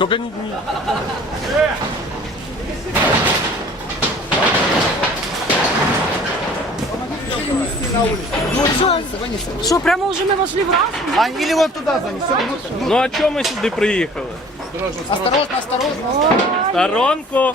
Только не... не... Ну, что, что, прямо уже мы вошли в раз? А, или а вот туда занесем. Ну, ну, а что мы сюда приехали? Осторожно, осторожно. Осторожно. осторожно.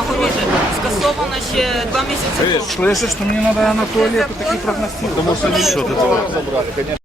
огорожі. Скасовано ще два місяці. Слышиш, що мені треба на туалет такий прогностик. Тому що нічого забрати, звісно.